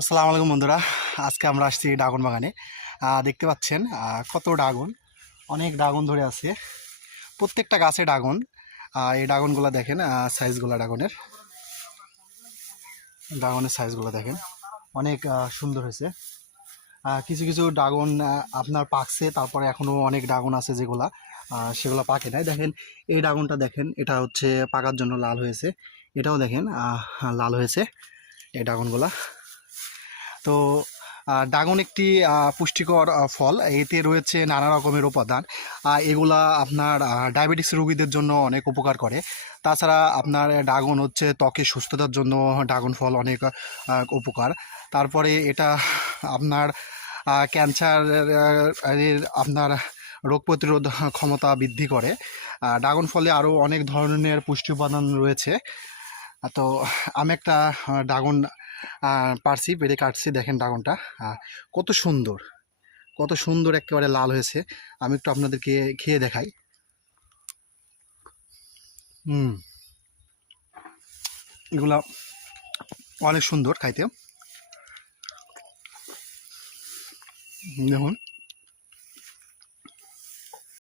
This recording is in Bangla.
আসসালামু আলাইকুম বন্ধুরা। আজকে আমরা আসছি ড্রাগন বাগানে। দেখতে পাচ্ছেন কত ড্রাগন, অনেক ড্রাগন ধরে আছে। প্রত্যেকটা গাছে ড্রাগন। এই ড্রাগনগুলো দেখেন, সাইজগুলো ড্রাগনের সাইজগুলো দেখেন, অনেক সুন্দর হয়েছে। কিছু কিছু ড্রাগন আপনার পাকছে, তারপরে এখনও অনেক ড্রাগন আছে যেগুলা সেগুলো পাকে নাই। দেখেন এই ড্রাগনটা দেখেন, এটা হচ্ছে পাকার জন্য লাল হয়েছে। এটাও দেখেন লাল হয়েছে এই ড্রাগনগুলা। তো ড্রাগন একটি পুষ্টিকর ফল। এতে রয়েছে নানা রকমের উপাদান। এগুলা আপনার ডায়াবেটিস রোগীদের জন্য অনেক উপকার করে। তাছাড়া আপনার ড্রাগন হচ্ছে ত্বকের সুস্থতার জন্য ড্রাগন ফল অনেক উপকার। তারপরে এটা আপনার ক্যান্সার আপনার রোগ প্রতিরোধ ক্ষমতা বৃদ্ধি করে। ড্রাগন ফলে আরও অনেক ধরনের পুষ্টি উপাদান রয়েছে। তো আমি একটা ড্রাগন পারছি, পেরে কাটছি। দেখেন ড্রাগনটা কত সুন্দর, কত সুন্দর একেবারে লাল হয়েছে। আমি একটু আপনাদেরকে খেয়ে দেখাই। এগুলা অনেক সুন্দর খাইতে। দেখুন